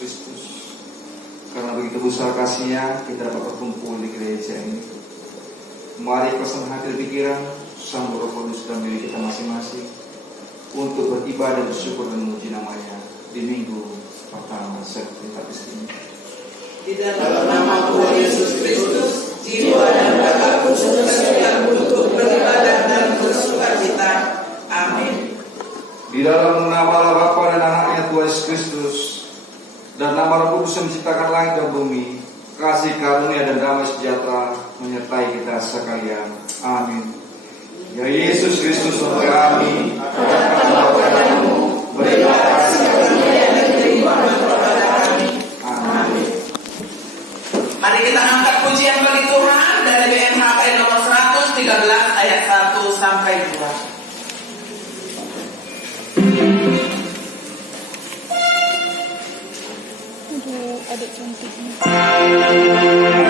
Kristus. Karena begitu besar kasih-Nya, kita dapat berkumpul di gereja ini. Mari kosong hati dan pikiran, sambut Roh Kudus dalam diri kita masing-masing untuk beribadah, bersyukur dan memuji nama-Nya di minggu pertama setelah ini. Di dalam nama Tuhan Yesus Kristus, jiwa dan ragaku sudah siap untuk beribadah dan bersukacita. Amin. Di dalam nama Allah Bapa dan Anaknya Tuhan Yesus Kristus dan nama Roh Kudus yang menciptakan langit dan bumi, kasih karunia dan damai sejahtera menyertai kita sekalian. Amin. Ya Yesus Kristus untuk kami, datanglah kepadamu, berilah kasih karunia dan keimanan kepada kami. Amin. Mari kita angkat pujian bagi Tuhan dari BMHK nomor 113 ayat 1 sampai 2. Adik cantiknya. Tuhan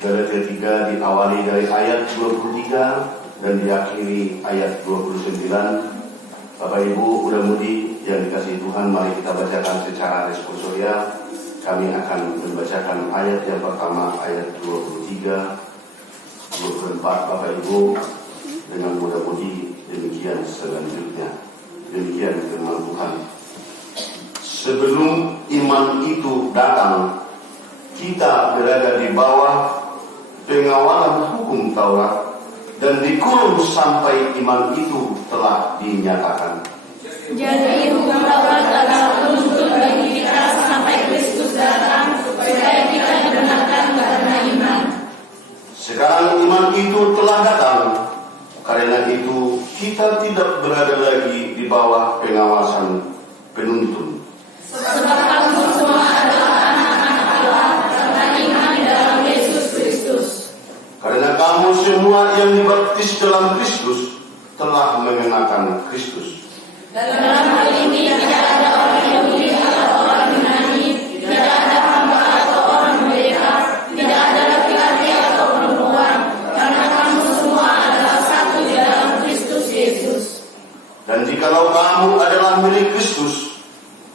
Galatia 3 diawali dari ayat 23 dan diakhiri ayat 29. Bapak Ibu muda-mudi yang dikasihi Tuhan, mari kita bacakan secara responsorial. Kami akan membacakan ayat yang pertama, ayat 23, 24. Bapak Ibu dengan muda-mudi demikian selanjutnya. Demikian firman Tuhan. Sebelum iman itu datang, kita berada di bawah pengawalan hukum Taurat dan dikurung sampai iman itu telah dinyatakan. Jadi hukum Taurat adalah penuntut bagi kita sampai Kristus datang supaya kita dibenarkan karena iman. Sekarang iman itu telah datang, karena itu kita tidak berada lagi di bawah pengawasan penuntun. Sebab kamu semua adalah anak-anak Allah karena iman dalam Yesus Kristus. Karena kamu semua yang dibaptis dalam Kristus telah mengenakan Kristus. Dalam hal ini tidak ada orang Yahudi atau orang Yunani, tidak ada hamba atau orang merdeka, tidak ada laki-laki atau perempuan, karena kamu semua adalah satu di dalam Kristus Yesus. Dan jikalau kamu adalah milik Kristus,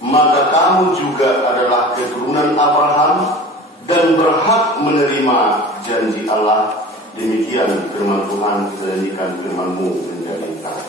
maka kamu juga adalah keturunan Abraham dan berhak menerima janji Allah. Demikian firman Tuhan, kita nyanyikan firman-Mu menjadi terang.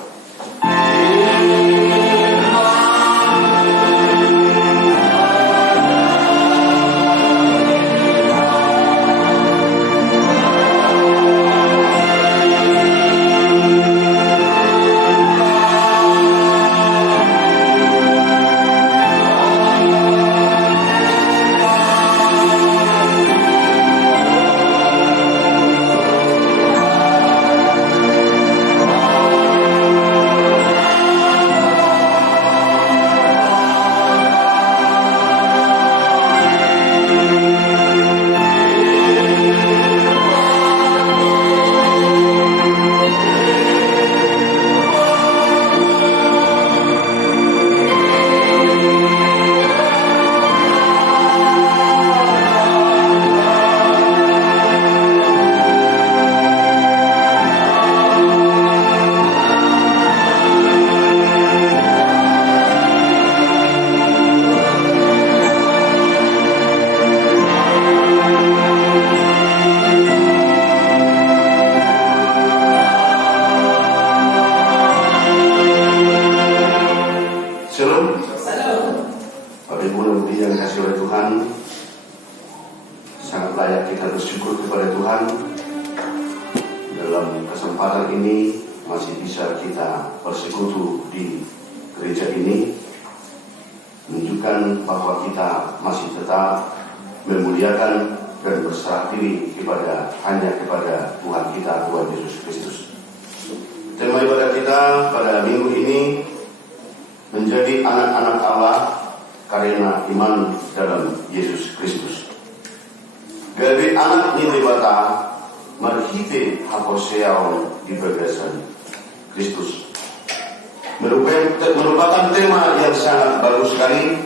Merupakan tema yang sangat bagus sekali,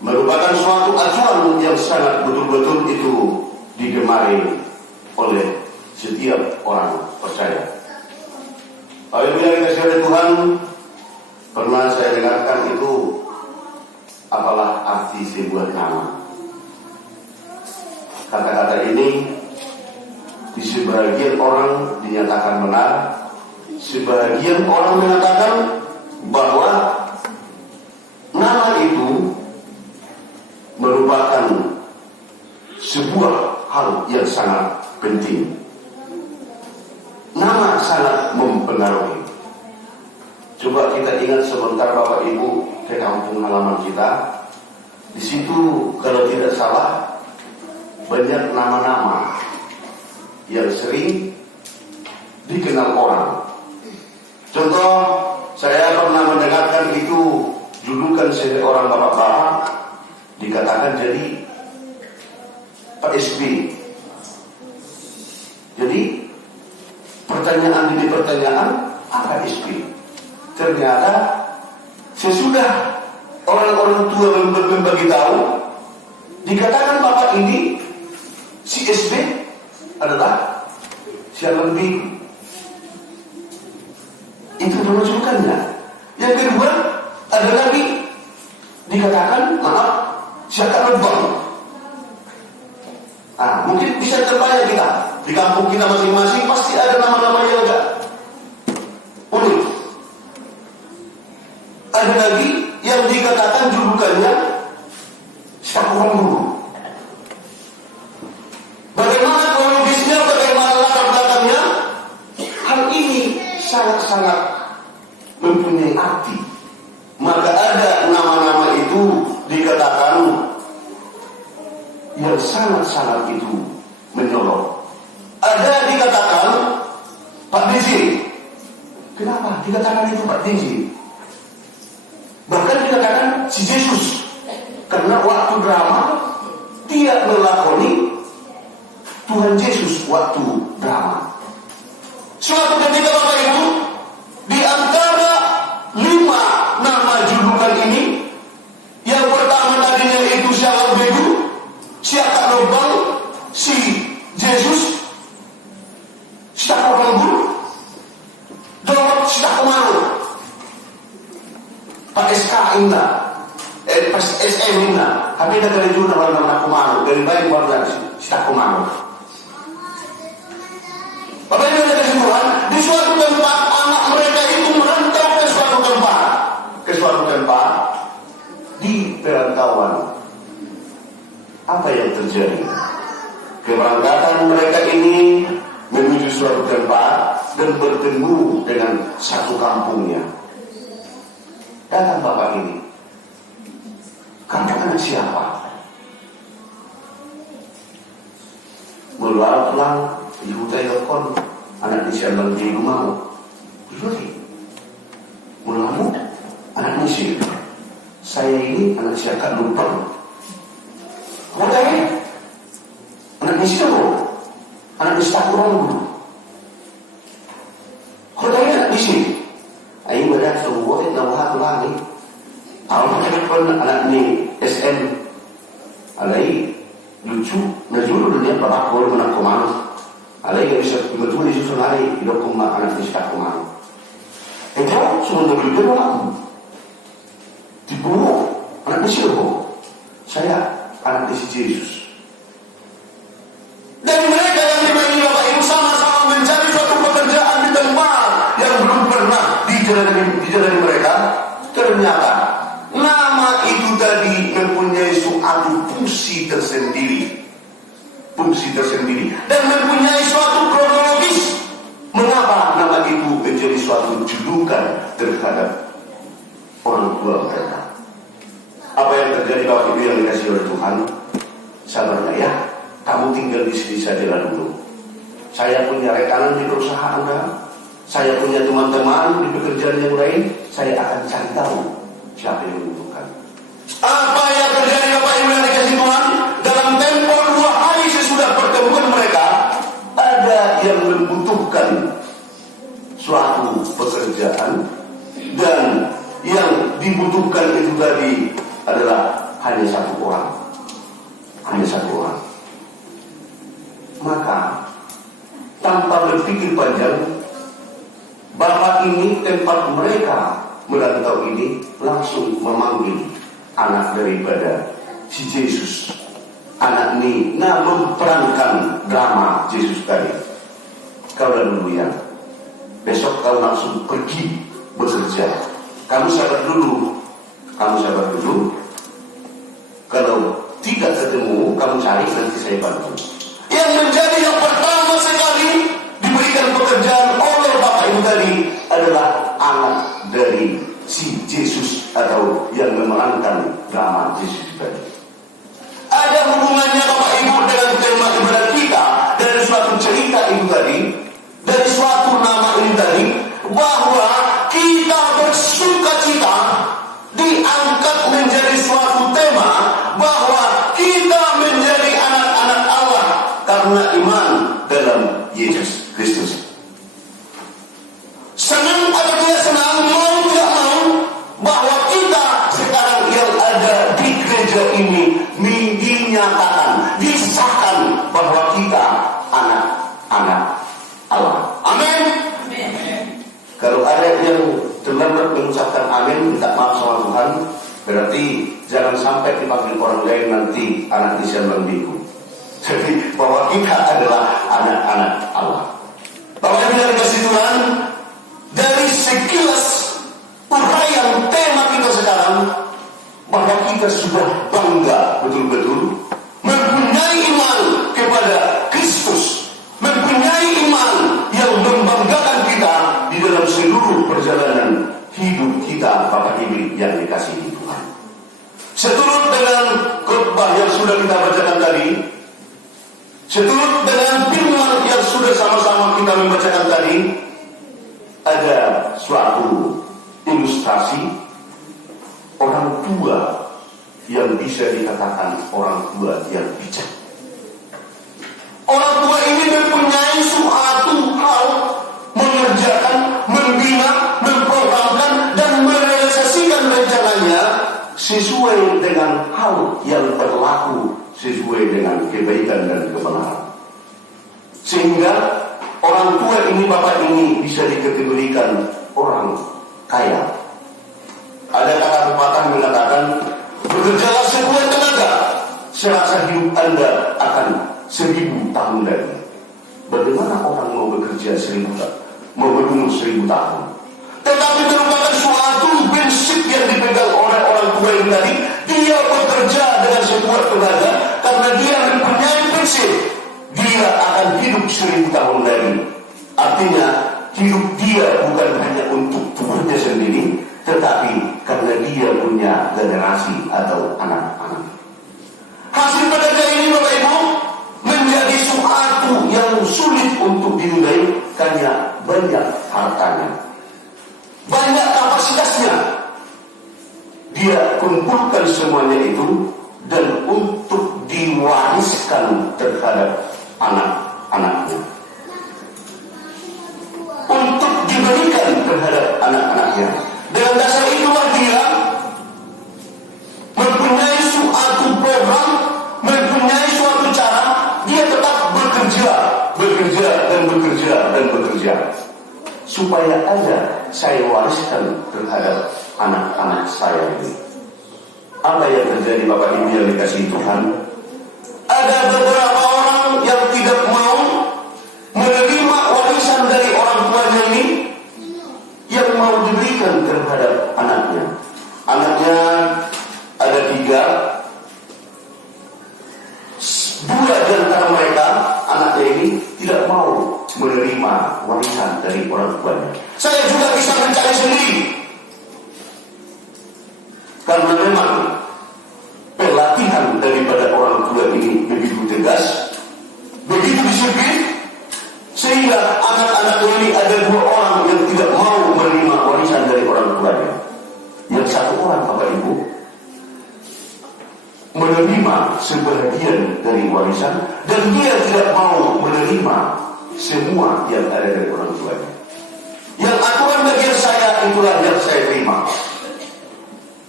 merupakan suatu acuan yang sangat betul-betul itu digemari oleh setiap orang percaya. Apabila kita kasih Tuhan, pernah saya dengarkan itu, apalah arti sebuah nama. Kata-kata ini di sebagian orang dinyatakan benar, sebagian orang mengatakan bahwa nama itu merupakan sebuah hal yang sangat penting. Nama sangat mempengaruhi. Coba kita ingat sebentar Bapak Ibu ke kampung halaman kita. Di situ kalau tidak salah banyak nama-nama yang sering dikenal orang. Contoh, saya pernah mendengarkan itu julukan seorang bapak-bapak dikatakan jadi Pak SB. Jadi pertanyaan demi pertanyaan, apa SB? Ternyata sesudah orang-orang tua membagi tahu, dikatakan bapak ini si SB adalah siapa lebih. Itu dulu julukannya. Yang kedua ada lagi dikatakan siapa lebang. Mungkin bisa terbayang kita di kampung kita masing-masing pasti ada nama-nama yang agak unik. Ada lagi yang dikatakan julukannya Syakurang Guru. Bagaimana kronologisnya, bagaimana latar belakangnya? Hal ini sangat-sangat mempunyai arti. Maka ada nama-nama itu dikatakan yang sangat-sangat itu menyolok. Ada dikatakan Pak DJ. Kenapa dikatakan itu Pak DJ? Bahkan dikatakan si Yesus, karena waktu drama dia melakoni Tuhan Yesus waktu drama. Suatu ketika Bapak Ibu, di antara 5 nama julukan ini, yang pertama tadinya itu siapa begu, siapa lubang, si Yesus, siapa banggu, dong siapa malu. Pak SK Indah, Pas SM Indah, tapi dah kali juga nama aku malu, dari baik warga siapa malu. Bapak Ibu ada kesimpulan, di suatu tempat anak mereka itu merantau ke suatu tempat di perantauan. Apa yang terjadi? Keberangkatan mereka ini menuju suatu tempat dan bertemu dengan satu kampungnya. Datang bapak ini, kamu anak siapa? Berlalu pulang di hutan telepon, anak di siang di rumah. Jadi, mulamu anak Mesir. Saya ini anak siapa lupa. Makanya anak Mesir, anak Syakurang Guru. Kodanya anak Mesir. Ayo badan semua itu nama lagi. Awal telepon anak ni SM. Alai lucu, najulu dunia bapak baru menak komando. Alai bisa betul di susun hari hidup kumah anak di sekitar komando. Itu semua dulu dia aku. Dibunuh anak Mesir kok. Saya anak si Yesus. Dan mereka yang dipanggil Bapak Ibu sama-sama mencari suatu pekerjaan di tempat yang belum pernah dijalani mereka. Ternyata nama itu tadi mempunyai suatu fungsi tersendiri. Dan mempunyai suatu kronologis. Mengapa nama itu menjadi suatu julukan terhadap orang tua mereka? Apa yang terjadi Bapak Ibu yang dikasih oleh Tuhan? Sabarlah ya, kamu tinggal di sini saja dulu. Saya punya rekanan di perusahaan Anda, saya punya teman-teman di pekerjaan yang lain. Saya akan cari tahu siapa yang membutuhkan. Apa yang terjadi Bapak Ibu yang dikasih Tuhan? Dalam tempo 2 hari sesudah pertemuan mereka, ada yang membutuhkan suatu pekerjaan, dan yang dibutuhkan itu tadi adalah hanya satu orang. Maka tanpa berpikir panjang, bapak ini tempat mereka merantau ini langsung memanggil anak daripada si Yesus. Anak ini memperankan drama Yesus tadi. Kau dulu ya, besok kau langsung pergi bekerja. Kamu sabar dulu. Kalau tidak ketemu, kamu cari, nanti saya bantu. Yang menjadi yang pertama sekali diberikan pekerjaan oleh Bapak Ibu tadi adalah anak dari si Yesus, atau yang memerankan drama Yesus tadi. Ada hubungannya Bapak Ibu dengan tema ibadah kita dari suatu cerita itu tadi, dari suatu nama ini tadi, bahwa kita bersukacita diangkat menjadi suatu tema bahwa kita menjadi anak-anak Allah karena iman dalam Yesus Kristus. Senang atau tidak senang, mau tidak mau, bahwa kita sekarang yang ada di gereja ini dinyatakan, disahkan bahwa kita anak ada yang terlambat mengucapkan amin, minta maaf sama Tuhan, berarti jangan sampai dipanggil orang lain nanti anak siambang biku. Jadi bahwa kita adalah anak-anak Allah. Bapak Ibu yang dikasihi Tuhan, dari sekilas uraian tema kita sekarang, bahwa kita sudah bangga betul-betul mempunyai iman kepada Kristus, mempunyai iman yang membanggakan kita di dalam seluruh perjalanan hidup kita, Bapak Ibu yang dikasihi Tuhan. Seturut dengan khotbah yang sudah kita bacakan tadi, seturut dengan firman yang sudah sama-sama kita membacakan tadi, ada suatu ilustrasi orang tua yang bisa dikatakan orang tua yang bijak. Orang tua ini mempunyai suatu hal mengerjakan, membina, memprogramkan dan merealisasikan rencananya sesuai dengan hal yang berlaku, sesuai dengan kebaikan dan kebenaran. Sehingga orang tua ini, bapak ini bisa dikategorikan orang kaya. Ada kata pepatah mengatakan, bekerjalah sekuat tenaga, serasa hidup Anda akan 1000 tahun lagi. Bagaimana orang mau bekerja 1000 tahun, mau berumur 1000 tahun? Tetapi merupakan suatu prinsip yang dipegang oleh orang tua ini tadi. Dia bekerja dengan sekuat tenaga karena dia mempunyai prinsip dia akan hidup 1000 tahun lagi. Artinya hidup dia bukan hanya untuk tubuhnya sendiri, tetapi karena dia punya generasi atau anak-anak. Hasil pekerja ini, Bapak Ibu, menjadi suatu yang sulit untuk dinilai karena banyak hartanya, banyak kapasitasnya. Dia kumpulkan semuanya itu dan untuk diwariskan terhadap anak-anaknya, untuk diberikan terhadap anak-anaknya. Dengan dasar itulah dia mempunyai suatu program, mempunyai suatu cara. Dia tetap bekerja dan bekerja supaya saya wariskan terhadap anak-anak saya ini. Apa yang terjadi, Bapak Ibu yang dikasihi Tuhan? Ada beberapa orang yang tidak mau menerima warisan dari orang tuanya ini, yang mau diberikan terhadap anaknya. Anaknya ada 3. 2 di antara mereka, anaknya ini tidak mau menerima warisan dari orang tuanya. Saya juga bisa mencari sendiri, karena memang pelatihan daripada orang tua ini begitu tegas, begitu disiplin, sehingga anak-anak ini ada 2 orang yang tidak mau menerima warisan dari orang tuanya. Yang 1 orang, Bapak Ibu, menerima sebagian dari warisan dan dia tidak mau menerima semua yang ada dari orang tuanya. Yang aturan bagian saya itulah yang saya terima.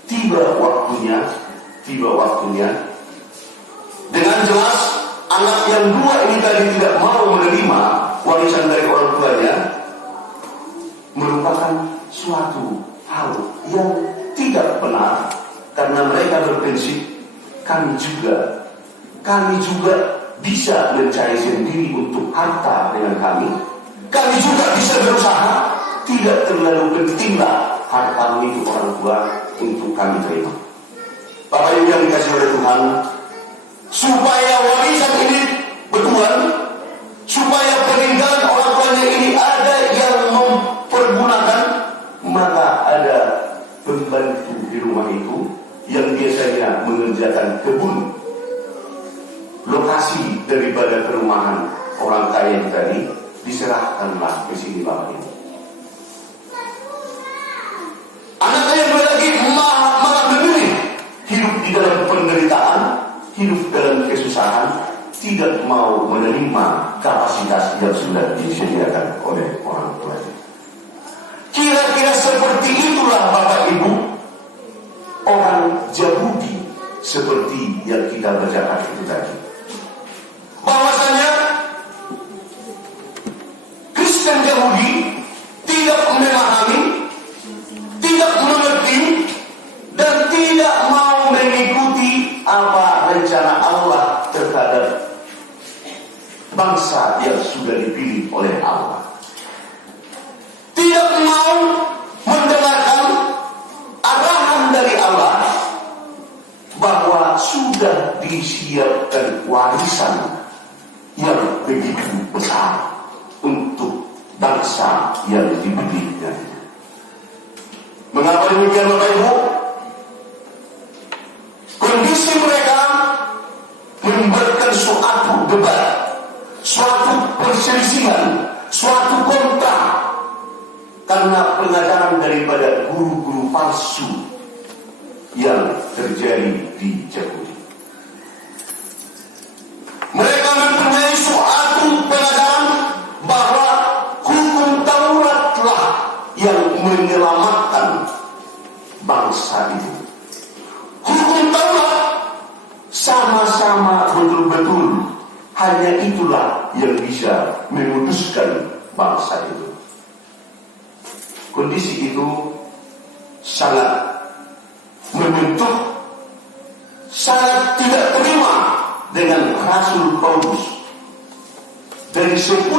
Tiba waktunya dengan jelas anak yang 2 ini tadi tidak mau menerima warisan dari orang tuanya, merupakan suatu hal yang tidak benar, karena mereka berprinsip kami juga bisa mencari sendiri untuk harta dengan kami juga bisa berusaha, tidak terlalu pentinglah harta milik orang tua untuk kami terima. Bapak Ibu yang dikasihi oleh Tuhan, supaya warisan ini bertuhan, supaya peninggalan orang tuanya ini ada yang mempergunakan, maka ada pembantu di rumah itu yang biasanya mengerjakan kebun. Lokasi daripada perumahan orang kaya tadi diserahkanlah ke sini, Bapak Ibu. Anaknya yang lagi malah memilih hidup di dalam penderitaan, hidup dalam kesusahan, tidak mau menerima kapasitas yang sudah disediakan oleh orang tuanya. Kira-kira seperti itulah, Bapak Ibu, orang Yahudi seperti yang kita bacakan itu tadi. Bahwasanya Kristen Yahudi tidak memahami bangsa yang sudah dipilih oleh Allah. Tidak mau mendengarkan arahan dari Allah bahwa sudah disiapkan warisan yang begitu besar untuk bangsa yang dipilihnya. Mengapa demikian, Bapak Ibu? Kondisi mereka memberikan suatu debat, suatu perselisihan, suatu kontra karena pengajaran daripada guru-guru palsu yang terjadi di Yahudi. Mereka mempunyai suatu pengajaran bahwa hukum Tauratlah yang menyelamatkan bangsa itu. Hukum Taurat sama-sama betul-betul hanya itulah yang bisa memutuskan bangsa itu. Kondisi itu sangat membentuk, sangat tidak terima dengan Rasul Paulus. Dari 10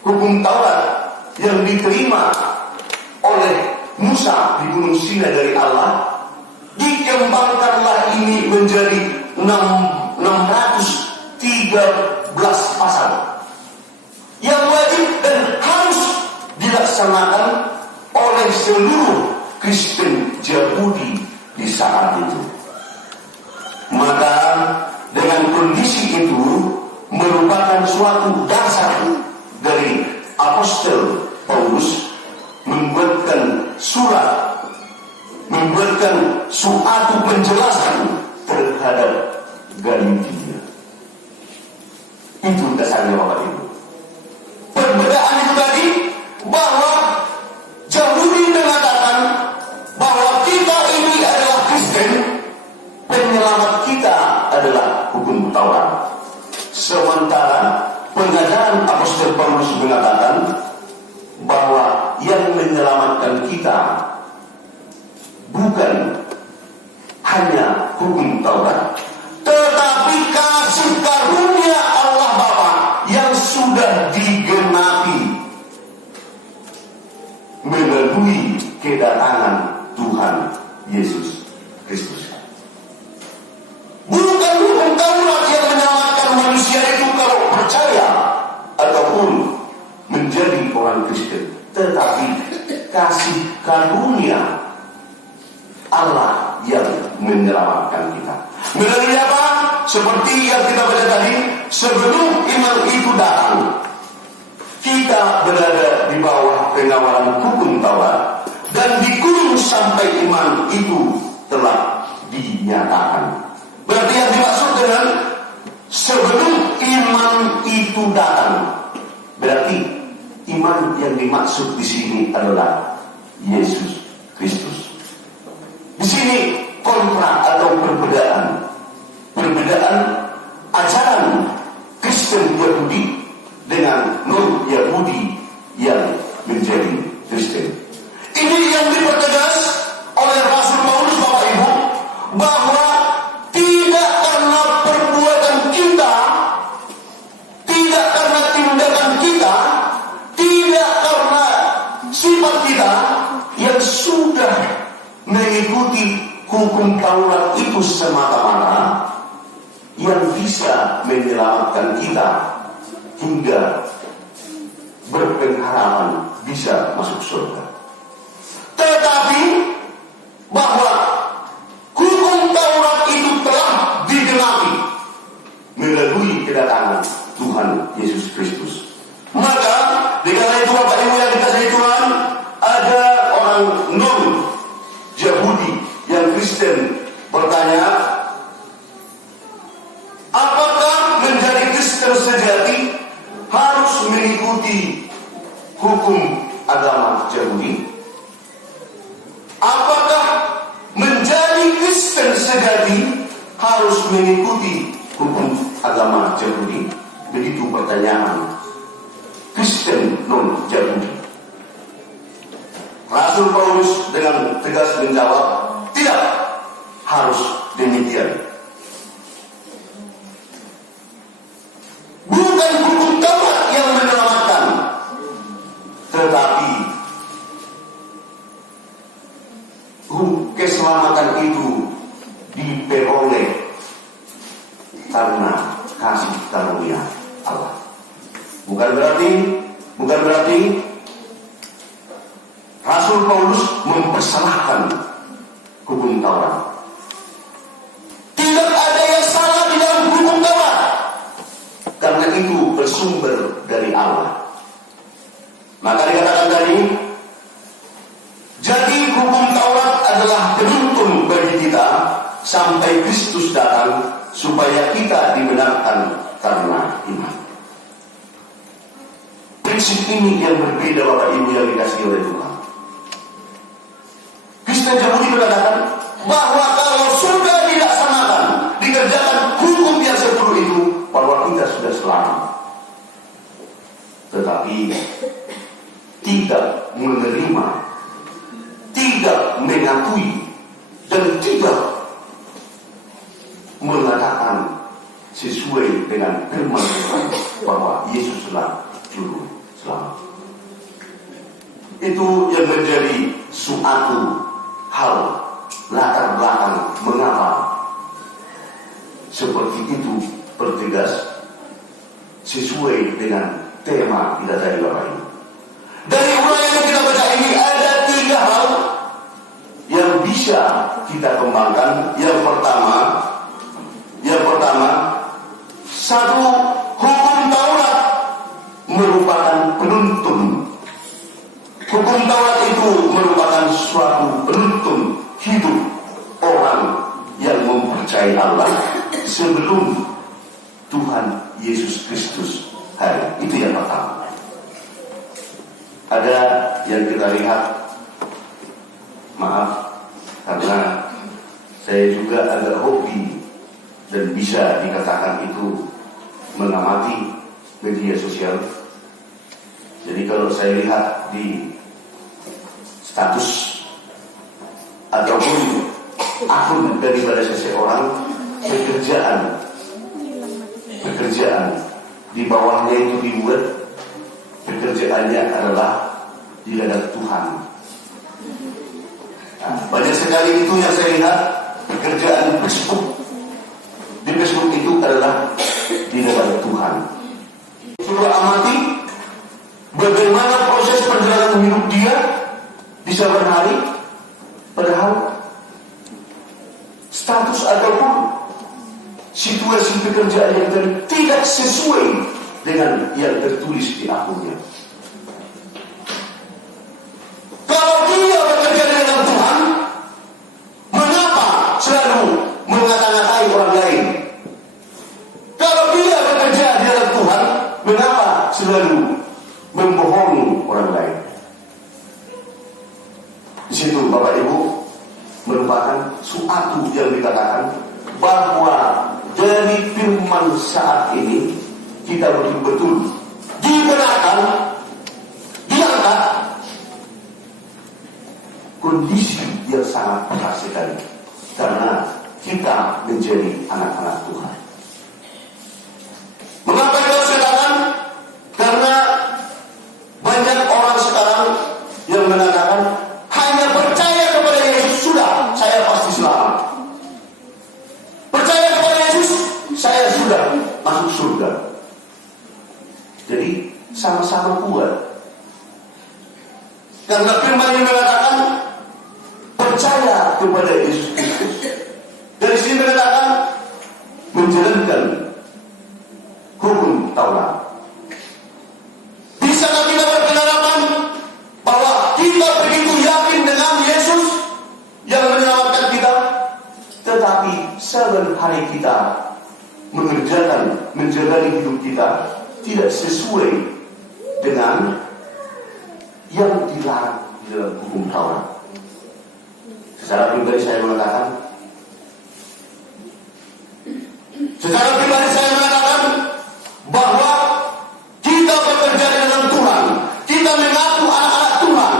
hukum Taurat yang diterima oleh Musa di Gunung Sinai dari Allah, dikembangkanlah ini menjadi 613 pasal yang wajib dan harus dilaksanakan oleh seluruh Kristen Yahudi di saat itu. Maka dengan kondisi itu merupakan suatu dasar dari Apostel Paulus membuatkan surat, membuatkan suatu penjelasan terhadap Galatia. Itu dasarnya, Bapak Ibu. Perbedaan itu tadi bahwa Yahudi mengatakan bahwa kita ini adalah Kristen, penyelamat kita adalah hukum Taurat. Sementara pengajaran Apostel Paulus mengatakan bahwa yang menyelamatkan kita bukan hanya hukum Taurat, tetapi kasih karunia Allah Bapa yang sudah digenapi melalui kedatangan Tuhan Yesus Kristus. Bukan hukum Taurat yang menyelamatkan manusia itu kalau percaya ataupun menjadi orang Kristen, tetapi kasih karunia Allah yang menyelamatkan kita. Melalui apa? Seperti yang kita baca tadi, sebelum iman itu datang, kita berada di bawah penawaran hukum Taurat dan dikurung sampai iman itu telah dinyatakan. Berarti yang dimaksud dengan sebelum iman itu datang, berarti iman yang dimaksud di sini adalah Yesus Kristus. Di sini kontra atau perbedaan ajaran Kristen Yahudi dengan non-Yahudi yang menjadi Kristen. Ini yang dipertegas oleh Rasul Paulus, Bapak Ibu, bahwa tidak karena perbuatan kita, tidak karena tindakan kita, tidak karena sifat kita yang sudah mengikuti hukum Taurat itu semata-mata yang bisa menyelamatkan kita hingga berpengharapan bisa masuk surga. Tetapi bahwa hukum Taurat itu telah digenapi melalui kedatangan Tuhan Yesus Kristus. Maka dengan itu, Bapak Ibu yang dikasihi Tuhan, ada orang non-Yahudi yang Kristen bertanya, apakah menjadi Kristen sejati harus mengikuti hukum agama Yahudi? Apakah menjadi Kristen sejati harus mengikuti hukum agama Yahudi? Begitu pertanyaan Kristen non-Yahudi. Rasul Paulus dengan tegas menjawab, tidak harus demikian. Bukan karunia Allah. Bukan berarti Rasul Paulus mempersalahkan hukum Taurat. Tidak ada yang salah di dalam hukum Taurat, karena itu bersumber dari Allah. Maka dikatakan tadi, jadi hukum Taurat adalah penuntun bagi kita sampai Kristus datang, supaya kita dibenarkan karena iman. Prinsip ini yang berbeda Bapak Ibu yang dikasihi oleh Tuhan. Kristen Yahudi mengatakan bahwa kalau sudah dilaksanakan, dikerjakan hukum yang 10 itu, bahwa kita sudah selamat. Tetapi tidak menerima, tidak mengakui, dan tidak mengatakan sesuai dengan firman Tuhan bahwa Yesuslah juru selamat. Itu yang menjadi suatu hal latar belakang mengapa seperti itu bertegas sesuai dengan tema kita tadi Bapak Ibu. Dari uraian yang kita baca ini ada 3 hal yang bisa kita kembangkan. Yang pertama, satu, hukum Taurat merupakan penuntun. Hukum Taurat itu merupakan suatu penuntun hidup orang yang mempercayai Allah sebelum Tuhan Yesus Kristus hari. Itu yang pertama. Ada yang kita lihat, maaf karena saya juga agak hobi dan bisa dikatakan itu mengamati media sosial. Jadi kalau saya lihat di status ataupun akun daripada seseorang, pekerjaan di bawahnya itu dibuat pekerjaannya adalah di ladang Tuhan. Nah, banyak sekali itu yang saya lihat pekerjaan Facebook. Di Facebook itu adalah di ladang Tuhan. Coba amati bagaimana proses perjalanan hidup dia di saban hari, padahal status ataupun situasi pekerjaan yang tidak sesuai dengan yang tertulis di akunnya. Kalau dia bekerja dengan Tuhan, mengapa selalu mengata-ngatai orang lain? Kalau dia bekerja dengan Tuhan, mengapa selalu membohongi orang lain? Di situ Bapak Ibu merupakan suatu yang dikatakan bahwa dari firman saat ini kita betul-betul dibenarkan, diangkat kondisi yang sangat berat sekali karena kita menjadi anak-anak Tuhan. Mengapa kita katakan? Karena banyak orang sekarang yang mengatakan hanya percaya kepada Yesus sudah saya pasti selamat. Percaya kepada Yesus saya sudah masuk surga. Jadi sama-sama kuat. Karena firman yang mengatakan percaya kepada Yesus Kristus. Dari sini mengatakan menjalankan hukum Taurat. Bisakah kita berpendapat bahwa kita begitu yakin dengan Yesus yang menyelamatkan kita, tetapi saban hari kita menjalani hidup kita tidak sesuai dengan yang dilarang di dalam hukum Taurat? Secara pribadi saya mengatakan bahwa kita bekerja dengan Tuhan, kita mengaku anak-anak Tuhan,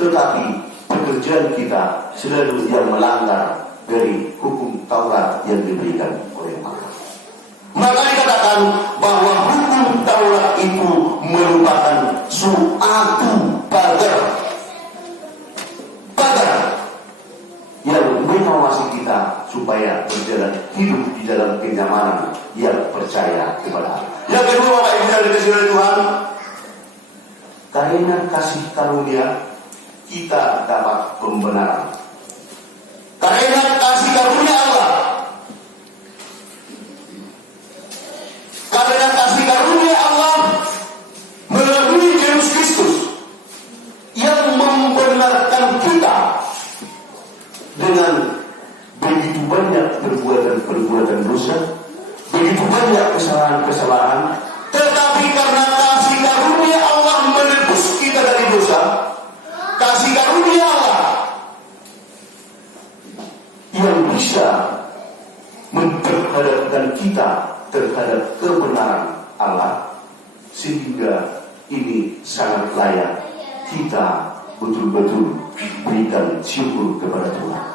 tetapi pekerjaan kita selalu yang melanggar dari hukum Taurat yang diberikan oleh Allah. Maka dikatakan bahwa hukum Taurat itu merupakan suatu pagar yang mengawasi kita supaya berjalan hidup di dalam kenyamanan yang percaya kepada Allah. Yang kedua, Bapak Ibu yang dikasihi oleh Tuhan, karena kasih karunia kita dapat pembenaran. Karena kasih karunia Allah, karena kasih karunia Allah melalui Yesus Kristus yang membenarkan kita dengan begitu banyak perbuatan-perbuatan dosa, begitu banyak kesalahan-kesalahan, tetapi karena kasih karunia Allah menebus kita dari dosa, kasih karunia Allah yang bisa memperhadapkan kita terhadap kebenaran Allah, sehingga ini sangat layak kita betul-betul berikan syukur kepada Tuhan.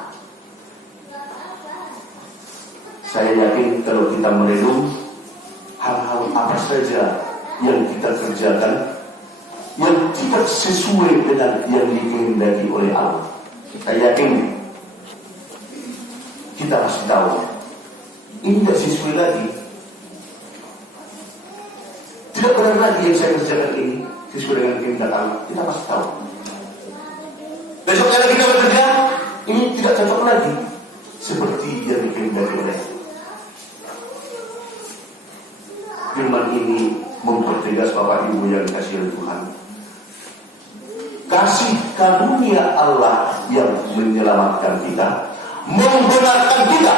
Saya yakin kalau kita merenung hal-hal apa saja yang kita kerjakan yang tidak sesuai dengan yang dikehendaki oleh Allah, saya yakin kita pasti tahu ini tidak sesuai lagi. Tidak benar lagi yang saya kerjakan ini sesuai dengan kehendak Allah. Kita pasti tahu. Besok kali kita bekerja, ini tidak cocok lagi seperti yang dikehendaki oleh Allah. Firman ini mempertegas Bapak Ibu yang dikasihi Tuhan, kasih karunia Allah yang menyelamatkan kita, membenarkan kita,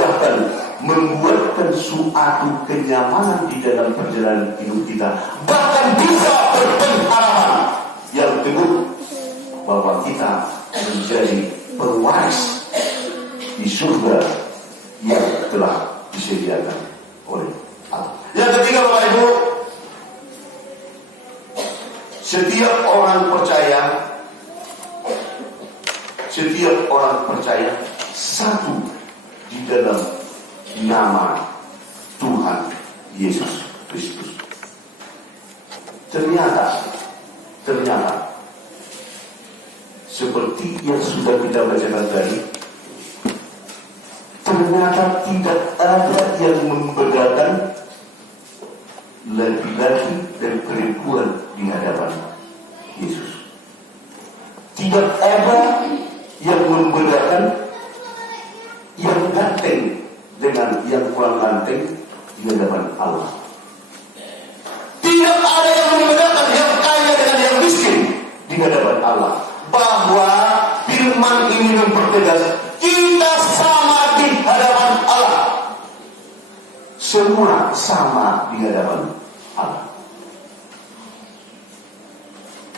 bahkan membuatkan suatu kenyamanan di dalam perjalanan hidup kita, bahkan bisa berpengharapan yang teguh bahwa kita menjadi pewaris di surga yang telah disediakan oleh Allah. Yang ketiga, Bapak Ibu, setiap orang percaya satu di dalam nama Tuhan Yesus Kristus. Ternyata seperti yang sudah kita bacakan tadi, ternyata tidak ada yang membedakan laki-laki dan perempuan di hadapan Yesus. Tidak ada yang membedakan yang ganteng dengan yang kurang ganteng di hadapan Allah. Tidak ada yang membedakan yang kaya dengan yang miskin di hadapan Allah. Bahwa firman ini mempertegas kita sama di hadapan Allah. Semua sama di hadapan Allah.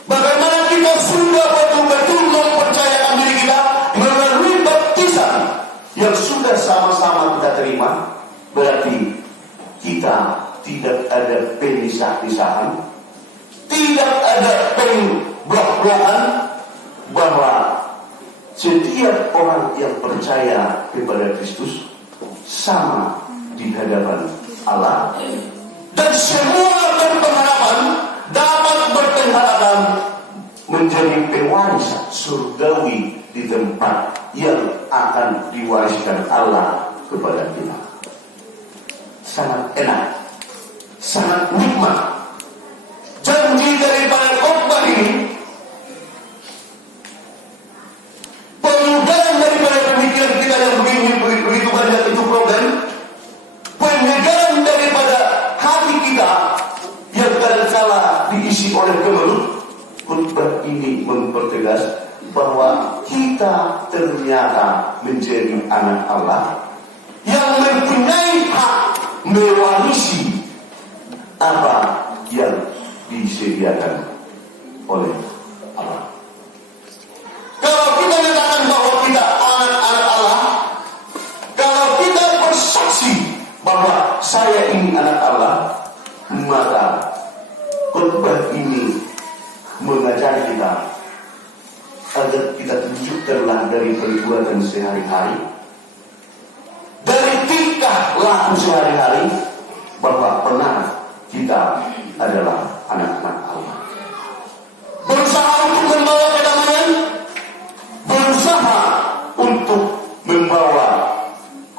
Bagaimana kita sudah betul-betul mempercayakan diri kita melalui baptisan yang sudah sama-sama kita terima, berarti kita tidak ada pemisah-pisahan, tidak ada blok-blokan, bahwa setiap orang yang percaya kepada Kristus sama di hadapan Allah, dan semua berpengharapan dapat berpengharapan menjadi pewaris surgawi di tempat yang akan diwariskan Allah kepada kita. Sangat enak, sangat nikmat. Janji daripada khotbah ini, pemudahan daripada pemikiran kita yang begitu banyak itu problem, penyegaran daripada hati kita yang kadangkala diisi oleh kemelut. Khotbah ini mempertegas bahwa kita ternyata menjadi anak Allah yang mempunyai hak mewarisi apa yang disediakan oleh Allah. Kalau kita nyatakan bahwa kita anak-anak Allah, kalau kita bersaksi bahwa saya ini anak Allah, maka khotbah ini mengajari kita agar kita tunjukkanlah dari perbuatan sehari-hari, dari tingkah laku sehari-hari, bahwa benar kita adalah anak-anak Allah. Berusaha untuk membawa kedamaian, berusaha untuk membawa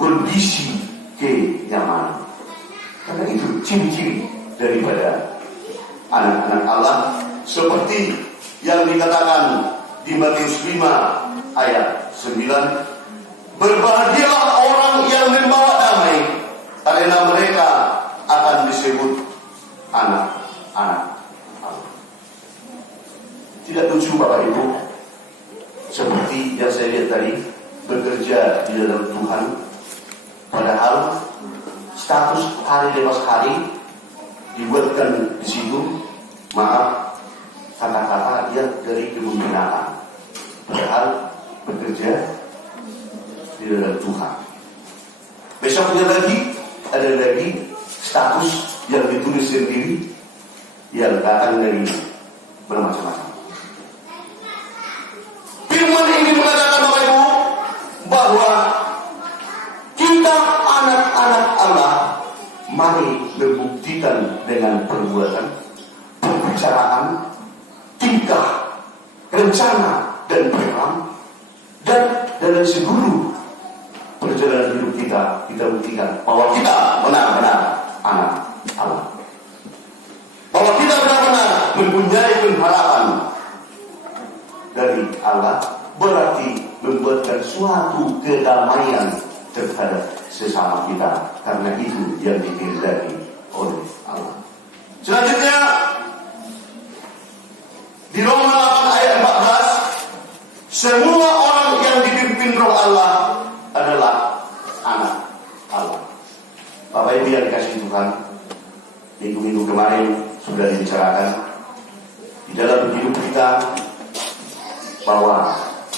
kondisi kenyamanan. ciri-ciri daripada anak-anak Allah, seperti yang dikatakan di Matius 5 ayat 9, berbahagialah orang yang membawa damai, karena mereka akan disebut anak-anak Allah. Tidak lucu Bapak Ibu, seperti yang saya lihat tadi, bekerja di dalam Tuhan, padahal status hari lepas hari dibuatkan di situ, maaf, kata-kata dia dari kebinaan, padahal bekerja di dalam Tuhan. Besoknya lagi ada lagi status yang ditulis sendiri yang datang dari bermacam-macam. Firman ini mengatakan Bapak Ibu bahwa kita anak-anak Allah, mari membuktikan dengan perbuatan, pembicaraan, tingkah, rencana, dan program, dan dalam seluruh perjalanan hidup kita buktikan bahwa kita benar-benar anak Allah, bahwa kita benar-benar mempunyai pengharapan dari Allah, berarti membuatkan suatu kedamaian terhadap sesama kita, karena itu yang dikehendaki oleh Allah. Selanjutnya di Roma 8 ayat 14, semua orang yang dipimpin Roh Allah adalah anak Allah. Bapak Ibu yang dikasihi Tuhan, minggu-minggu kemarin sudah dibicarakan di dalam hidup kita bahwa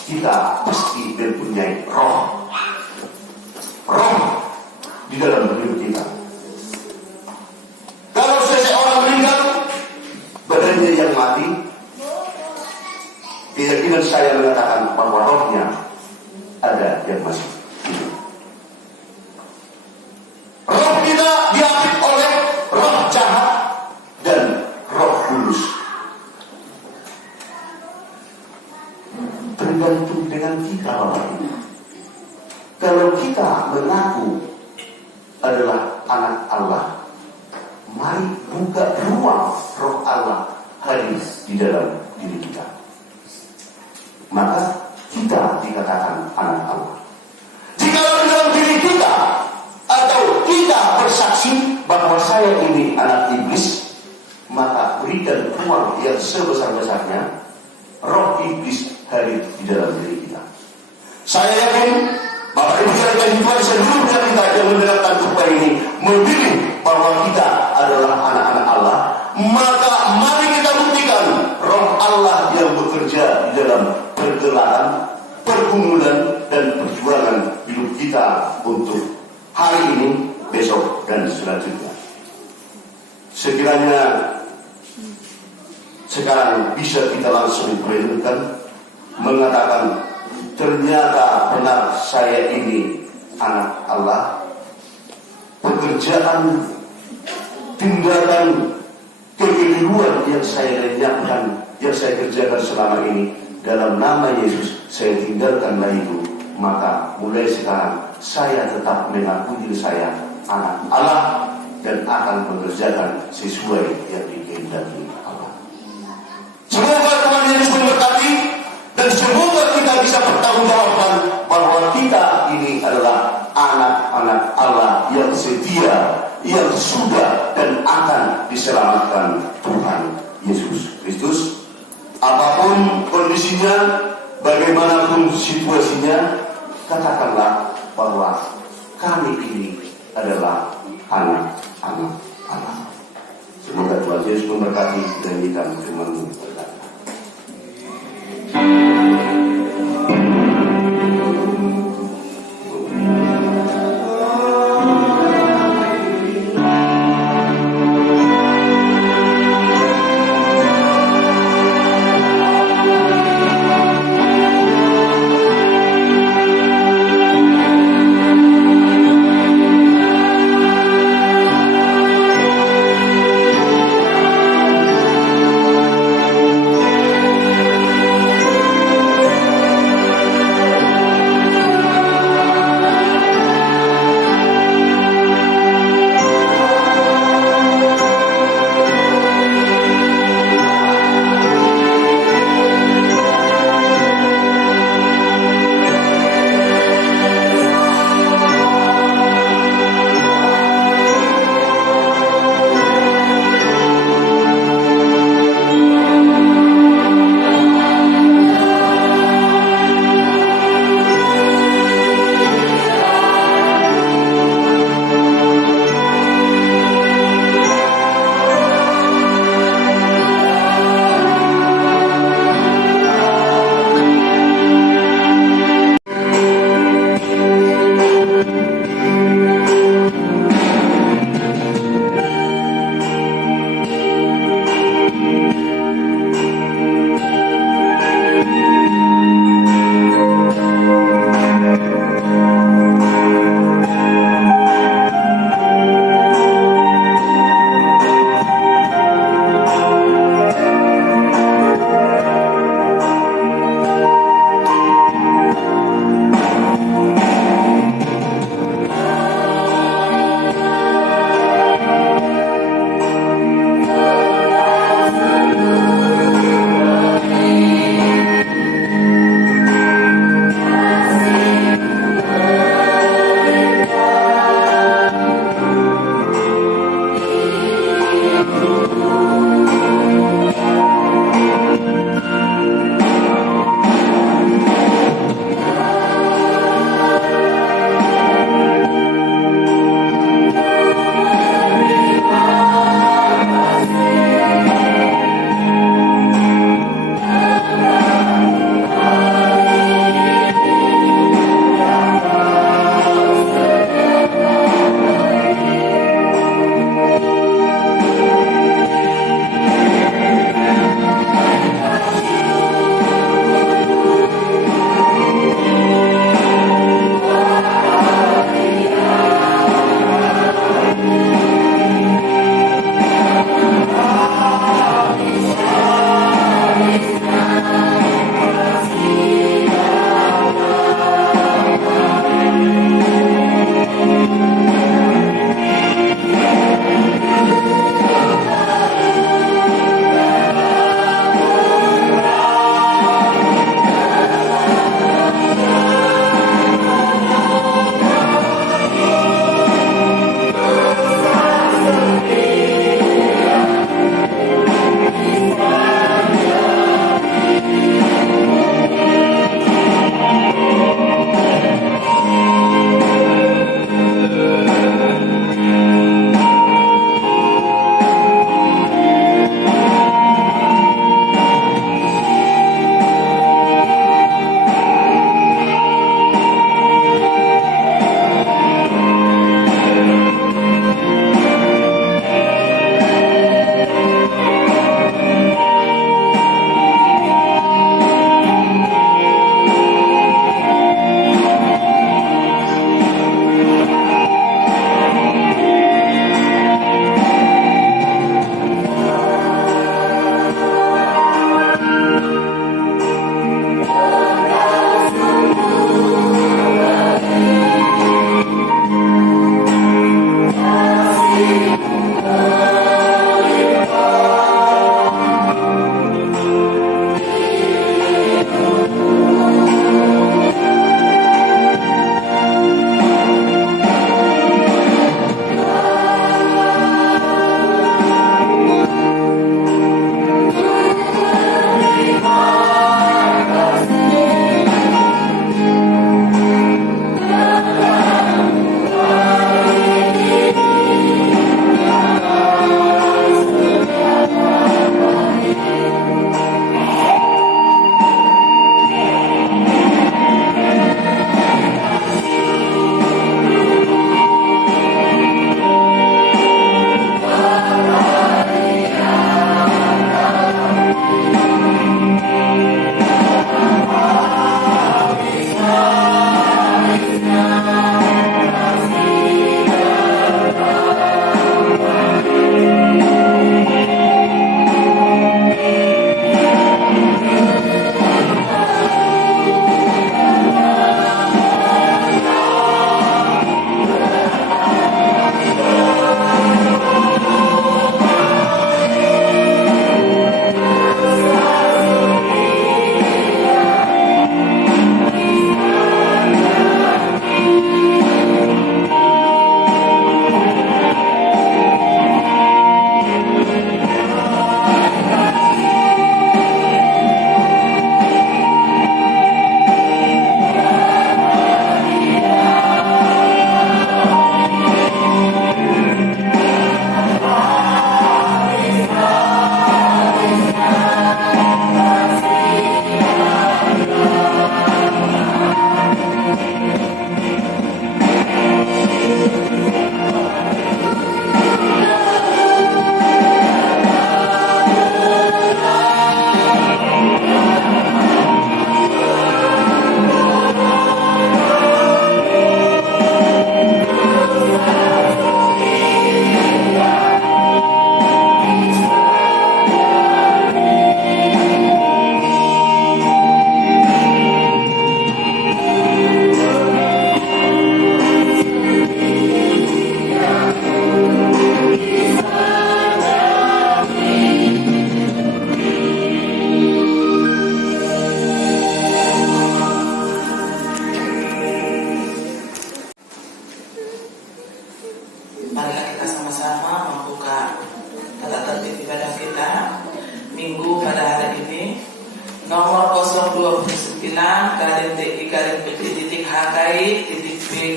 kita pasti mempunyai roh di dalam hidup kita. Kalau seseorang meninggal, badannya yang mati, keyakinan saya mengatakan bahwa rohnya ada yang masih hidup. Roh kita diapit oleh roh jahat dan roh kudus. Tergantung dengan kita, Bapak Ibu. Kalau kita mengaku adalah anak Allah, mari buka ruang roh Allah hadir di dalam diri kita. Maka kita dikatakan anak Allah. Jika dalam diri kita atau kita bersaksi bahwa saya ini anak iblis, maka berikan ruang yang sebesar-besarnya roh iblis hadir di dalam diri kita. Saya yakin Bapak Ibu sekalian, Tuhan seluruhnya kita yang mendengarkan khotbah ini memilih bahwa kita adalah anak-anak Allah. Maka mari kita buktikan roh Allah yang bekerja di dalam pergelaran, pergumulan, dan perjuangan hidup kita untuk hari ini, besok, dan selanjutnya. Sekiranya sekarang bisa kita langsung merenungkan, mengatakan ternyata benar saya ini anak Allah. Pekerjaan, tindakan, kekeliruan yang saya lenyapkan, yang saya kerjakan selama ini, dalam nama Yesus saya tinggalkanlah itu. Maka mulai sekarang saya tetap mengaku diri saya anak Allah dan akan mengerjakan sesuai yang dikehendaki Allah. Semoga Tuhan Yesus memberkati, dan semoga kita bisa bertanggungjawabkan bahwa kita ini adalah anak-anak Allah yang setia, yang sudah dan akan diselamatkan Tuhan Yesus Kristus. Apapun kondisinya, bagaimanapun situasinya, katakanlah bahwa kami ini adalah anak-anak Allah. Semoga Tuhan Yesus memberkati dan kita firman-Mu.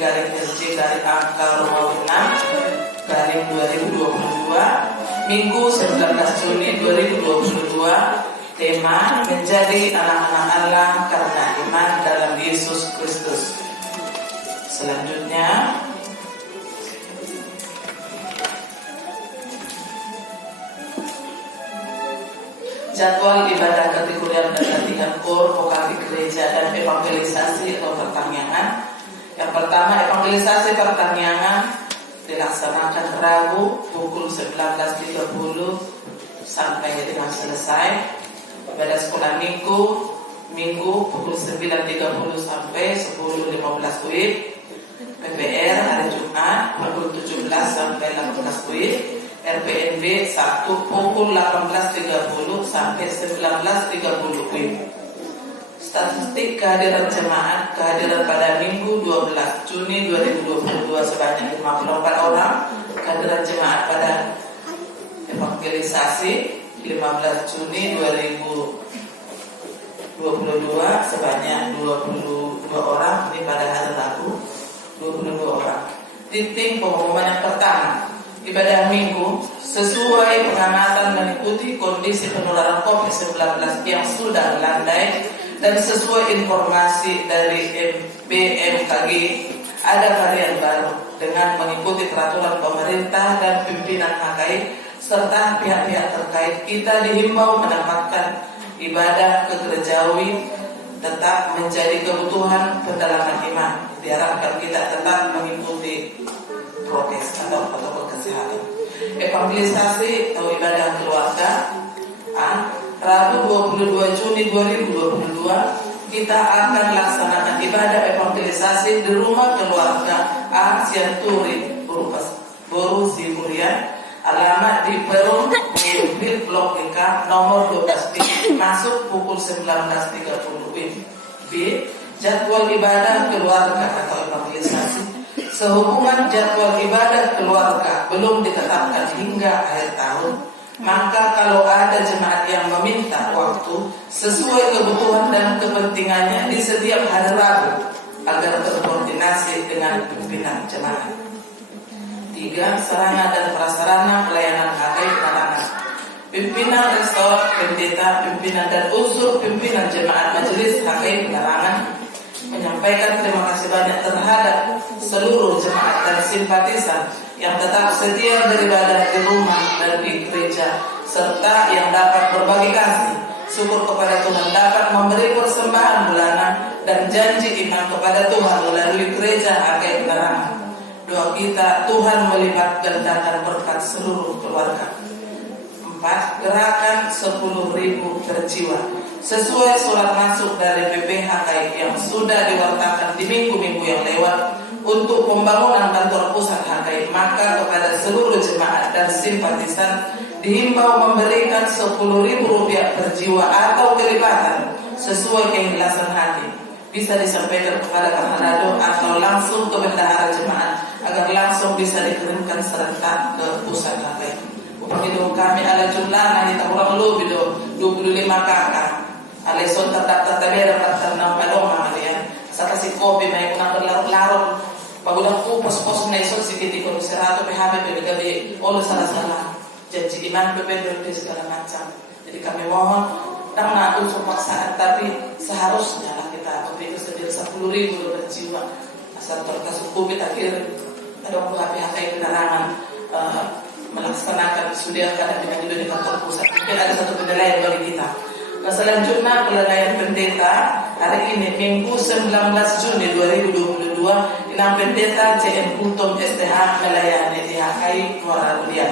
LC/angka 6/2022, Minggu 19 Juni 2022. Tema menjadi anak-anak Allah karena iman dalam Yesus Kristus. Selanjutnya, jadwal ibadah kategorian dan latihan KOR, vokal di gereja, dan evangelisasi atau pertaniangan. Yang pertama, evangelisasi pertaniangan dilaksanakan Rabu pukul 19.30 sampai dengan selesai. Ibadah sekolah Minggu pukul 9.30 sampai 10.15 WIB. PPR hari Jumat pukul 17 sampai 18 WIB. RPNB Sabtu pukul 18.30 sampai 19.30 WIB. Statistik kehadiran jemaat, kehadiran pada Minggu 12 Juni 2022 sebanyak 54 orang. Kehadiran jemaat pada evangelisasi 15 Juni 2022 sebanyak 22 orang. Ini pada hari Rabu 22 orang. Titik pengumuman yang pertama, ibadah Minggu sesuai pengamatan mengikuti kondisi penularan COVID-19 yang sudah melandai dan sesuai informasi dari BMKG, ada varian baru. Dengan mengikuti peraturan pemerintah dan pimpinan HKI serta pihak-pihak terkait, kita dihimbau menempatkan ibadah kegerejawi tetap menjadi kebutuhan pendalaman iman. Diharapkan kita tetap mengikuti prokes atau protokol kesehatan. Evangelisasi atau ibadah keluarga, Rabu 22 Juni 2022 kita akan laksanakan ibadah evangelisasi di rumah keluarga Sianturi Boru Siburian, alamat di Perum Mimpil Blok GK nomor 12 masuk pukul 19.30 WIB. B. Jadwal ibadah keluarga atau evangelisasi. Sehubungan jadwal ibadah keluarga belum ditetapkan hingga akhir tahun, maka kalau ada jemaat yang meminta waktu sesuai kebutuhan dan kepentingannya di setiap hari Rabu agar terkoordinasi dengan pimpinan jemaat. 3. Sarana dan prasarana pelayanan HKI penerangan. Pimpinan resort, pendeta, pimpinan dan unsur pimpinan jemaat majelis HKI penerangan menyampaikan terima kasih banyak terhadap seluruh jemaat dan simpatisan yang tetap setia beribadah di rumah dan di gereja, serta yang dapat berbagi kasih syukur kepada Tuhan, dapat memberi persembahan bulanan dan janji iman kepada Tuhan melalui gereja HKI penerangan. Doa kita, Tuhan melipat gandakan berkat seluruh keluarga. 4. Gerakan 10.000 per jiwa. Sesuai surat masuk dari PPHKI yang sudah diwartakan di minggu-minggu yang lewat untuk pembangunan kantor pusat HKI, maka kepada seluruh jemaat dan simpatisan dihimbau memberikan 10.000 rupiah per jiwa atau kelipatan sesuai keikhlasan hati. Bisa disampaikan kepada Kamarado atau langsung ke bendahara jemaat agar langsung bisa dikirimkan serentak ke pusat HKI. Upamido kami ala jumlah nanti kurang lebih 25 kakak. Aleson terdaftar tadi ada daftar nama dong kalian. Saya kasih kopi naik nak berlarut-larut. Pagulang pos-pos naison sikiti kalau serato PHP PBKB oleh salah-salah janji iman PPD segala macam. Jadi kami mohon tak mengatur pemaksaan, tapi seharusnya lah kita memberikan sendiri 10.000 per jiwa. Asal terkas hukum kita kirim ada PHP penerangan melaksanakan sudah kadang dengan juga di kantor pusat. Mungkin ada satu penilaian bagi kita. Nah, selanjutnya penilaian pendeta hari ini Minggu 19 Juni 2022 Inang Pendeta CN Kultum STH melayani di HKI Muara Budian.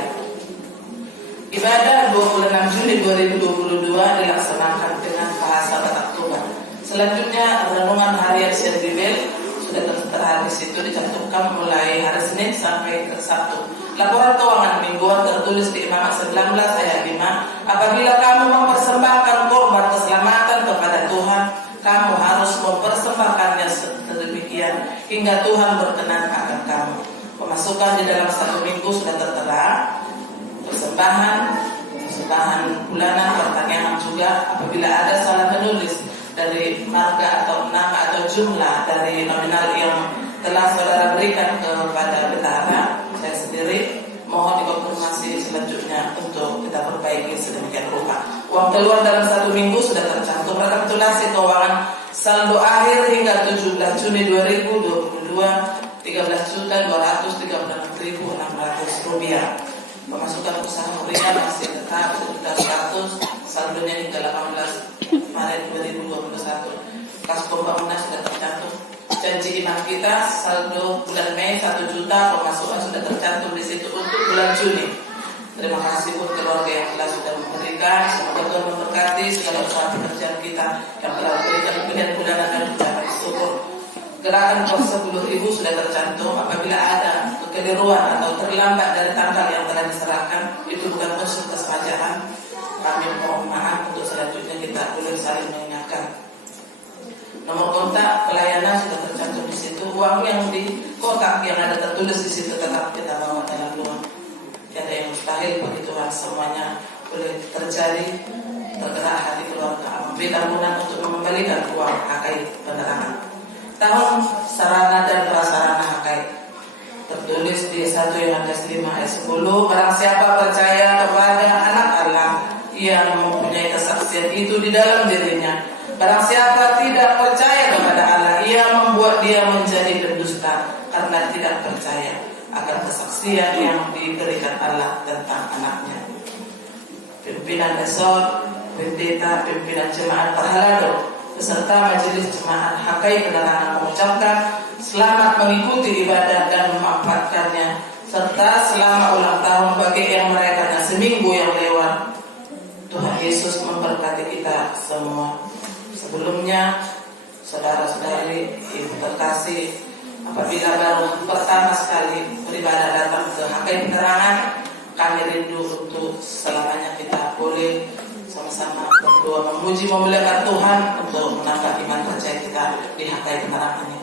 Ibadah 26 Juni 2022 dilaksanakan dengan bahasa Batak Tuban. Selanjutnya renungan harian Sendibel sudah tertera di situ, dicantumkan mulai hari Senin sampai ke Sabtu. Laporan keuangan mingguan tertulis di Imamat 19 ayat 5. Apabila kamu mempersembahkan korban keselamatan kepada Tuhan, kamu harus mempersembahkannya sedemikian hingga Tuhan berkenan akan kamu. Pemasukan di dalam satu minggu sudah tertera. Persembahan bulanan, pertanian juga. Apabila ada salah menulis dari marga atau nama atau jumlah dari nominal yang telah saudara berikan kepada bendahara, saya sendiri, mohon dikonfirmasi selanjutnya untuk kita perbaiki sedemikian rupa. Uang keluar dalam 1 minggu sudah tercantum. Rekapitulasi keuangan saldo akhir hingga 17 Juni 2022 13.236.600 rupiah. Pemasukan usaha harian masih tetap sekitar 100, saldonya hingga 18 Maret 2021. Kas pembangunan sudah tercantum. Janji imam kita saldo bulan Mei 1 juta, pemasukan sudah tercantum di situ untuk bulan Juni. Terima kasih buat keluarga yang telah sudah memberikan. Semoga Tuhan memberkati segala usaha pekerjaan kita yang telah memberikan kemudian bulanan dan ucapan syukur. Gerakan kos 10.000 sudah tercantum. Apabila ada kekeliruan atau terlambat dari tanggal yang telah diserahkan, itu bukan unsur kesengajaan. Kami mohon maaf, untuk selanjutnya kita boleh saling mengingatkan. Nomor kontak pelayanan sudah tercantum di situ. Uang yang di kotak yang ada tertulis di situ tetap kita bawa dalam rumah. Tiada yang mustahil bagi Tuhan, semuanya boleh terjadi. Tergerak hati keluarga ambil ampunan untuk mengembalikan uang HKI penerangan. Tahun sarana dan prasarana HKI tertulis di 1 Yohanes 5 ayat 10, barang siapa percaya kepada anak Allah, ia mempunyai kesaksian itu di dalam dirinya. Barang siapa tidak percaya kepada Allah, ia membuat dia menjadi pendusta karena tidak percaya akan kesaksian yang diberikan Allah tentang anaknya. Pimpinan Resor, pendeta, pimpinan jemaat Perhalado beserta majelis jemaat HKI Penerangan mengucapkan selamat mengikuti ibadah dan memanfaatkannya, serta selamat ulang tahun bagi yang merayakannya seminggu yang lewat. Tuhan Yesus memberkati kita semua. Sebelumnya, saudara-saudari, ibu terkasih, apabila baru pertama sekali beribadah datang ke HKI Penerangan, kami rindu untuk selamanya kita boleh sama-sama berdoa memuji memuliakan Tuhan untuk menambah iman percaya kita di HKI Penerangan ini.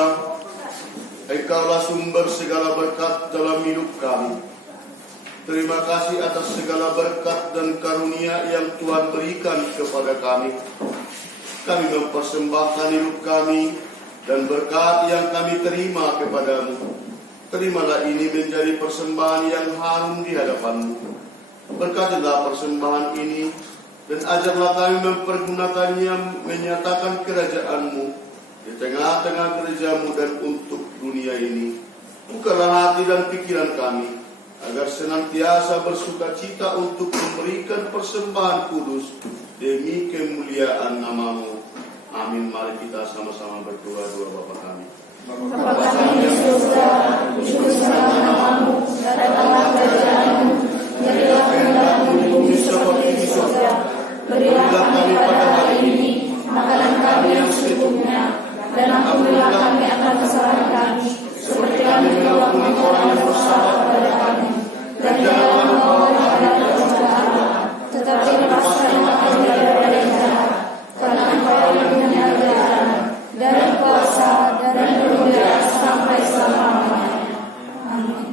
surga, Engkaulah sumber segala berkat dalam hidup kami. Terima kasih atas segala berkat dan karunia yang Tuhan berikan kepada kami. Kami mempersembahkan hidup kami dan berkat yang kami terima kepadamu. Terimalah ini menjadi persembahan yang harum di hadapan-Mu. Berkatilah persembahan ini dan ajarlah kami mempergunakannya menyatakan kerajaan-Mu di tengah-tengah gereja-Mu dan untuk dunia ini. Bukalah hati dan pikiran kami agar senantiasa bersuka cita untuk memberikan persembahan kudus demi kemuliaan nama-Mu. Amin. Mari kita sama-sama berdoa Bapa kami. Bapa kami di surga, dikuduskanlah nama-Mu, datanglah kerajaan-Mu, jadilah kehendak-Mu di bumi seperti di surga. Berilah kami pada hari ini makanan kami yang secukupnya, dan ampunilah kami akan kesalahan kami, seperti kami mengampuni orang yang bersalah kepada kami. Dan janganlah membawa kami ke pencobaan, tetapi lepaskanlah kami daripada yang jahat, karena Engkau yang punya kerajaan dan kuasa dan kemuliaan sampai selama-lamanya. Amin.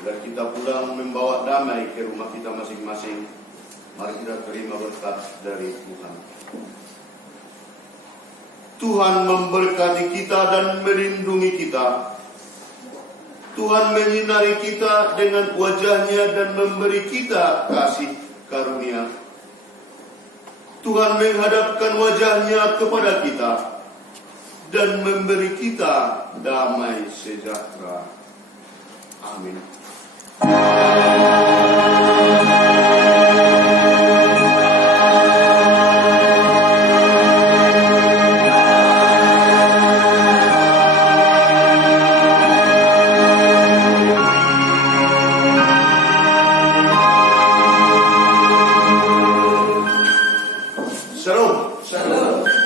Agar kita pulang membawa damai ke rumah kita masing-masing, mari kita terima berkat dari Tuhan. Tuhan memberkati kita dan melindungi kita. Tuhan menyinari kita dengan wajah-Nya dan memberi kita kasih karunia. Tuhan menghadapkan wajah-Nya kepada kita dan memberi kita damai sejahtera. Amin. Shalom. Shalom.